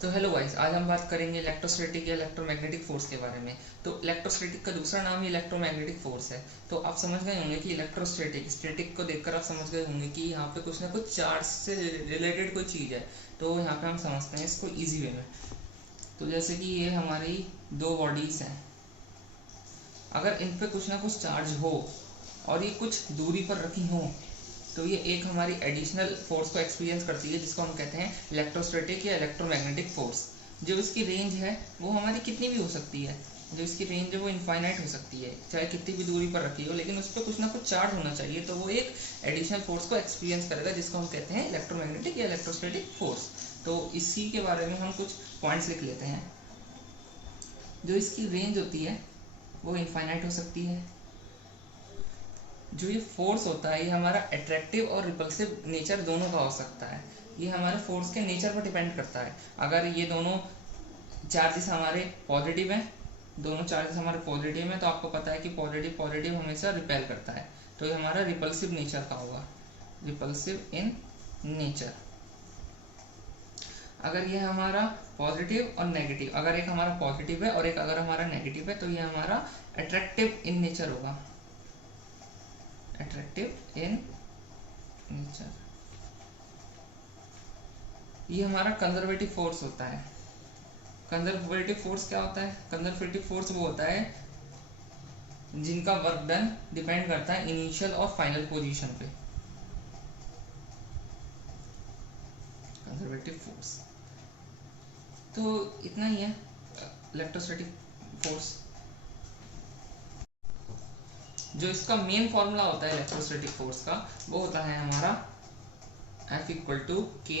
तो hello guys, आज हम बात करेंगे इलेक्ट्रोस्टैटिक या इलेक्ट्रोमैग्नेटिक फोर्स के बारे में। तो इलेक्ट्रोस्टैटिक का दूसरा नाम ही इलेक्ट्रोमैग्नेटिक फोर्स है। तो आप समझ गए होंगे कि इलेक्ट्रोस्टैटिक, स्टैटिक को देखकर आप समझ गए होंगे कि यहाँ पे कुछ ना कुछ चार्ज से रिलेटेड कोई चीज़ है। तो यहाँ पे हम समझते हैं इसको इजी वे में। तो जैसे कि ये हमारी दो बॉडीज़ हैं, अगर इन पे कुछ ना कुछ चार्ज हो और ये कुछ दूरी पर रखी हो तो ये एक हमारी एडिशनल फोर्स को एक्सपीरियंस करती है, जिसको हम कहते हैं इलेक्ट्रोस्टैटिक या इलेक्ट्रोमैग्नेटिक फोर्स। जो इसकी रेंज है वो हमारी कितनी भी हो सकती है, जो इसकी रेंज है वो इनफाइनाइट हो सकती है, चाहे कितनी भी दूरी पर रखी हो, लेकिन उस पर कुछ ना कुछ चार्ज होना चाहिए तो वो एक एडिशनल फोर्स को एक्सपीरियंस करेगा, जिसको हम कहते हैं इलेक्ट्रोमैग्नेटिक या इलेक्ट्रोस्टैटिक फोर्स। तो इसी के बारे में हम कुछ पॉइंट्स लिख लेते हैं। जो इसकी रेंज होती है वो इनफाइनाइट हो सकती है। जो ये फोर्स होता है ये हमारा अट्रैक्टिव और रिपल्सिव नेचर दोनों का हो सकता है। ये हमारे फोर्स के नेचर पर डिपेंड करता है। अगर ये दोनों चार्जेस हमारे पॉजिटिव हैं, दोनों चार्जेस हमारे पॉजिटिव हैं, तो आपको पता है कि पॉजिटिव पॉजिटिव हमेशा रिपेल करता है, तो ये हमारा रिपल्सिव नेचर का होगा, रिपल्सिव इन नेचर। अगर ये हमारा पॉजिटिव और नेगेटिव, अगर एक हमारा पॉजिटिव है और एक अगर हमारा नेगेटिव है, तो ये हमारा अट्रैक्टिव इन नेचर होगा, अट्रैक्टिव इन नेचर। ये हमारा कंजर्वेटिव फोर्स होता है। कंजर्वेटिव फोर्स क्या होता है? कंजर्वेटिव फोर्स वो होता है जिनका वर्क डन डिपेंड करता है इनिशियल और फाइनल पोजीशन पे। कंजर्वेटिव फोर्स तो इतना ही है इलेक्ट्रोस्टैटिक फोर्स। जो इसका मेन फॉर्मूला होता है इलेक्ट्रोस्टैटिक फोर्स का, वो होता है हमारा F इक्वल टू के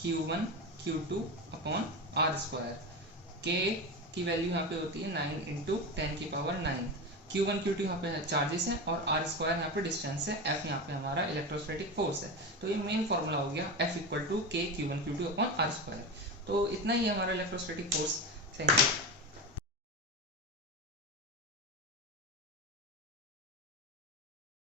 Q1 Q2 upon are square. के की वैल्यू यहाँ पे होती है 9 इंटू 10⁹। Q1 Q2 यहाँ पे चार्जेस हैं और आर स्क्वायर यहाँ पे डिस्टेंस है, F यहाँ पे हमारा इलेक्ट्रोस्टैटिक फोर्स है। तो ये मेन फॉर्मूला हो गया F इक्वल टू के Q1 Q2 upon are square. तो इतना ही हमारा इलेक्ट्रोस्टैटिक फोर्स। Thank you.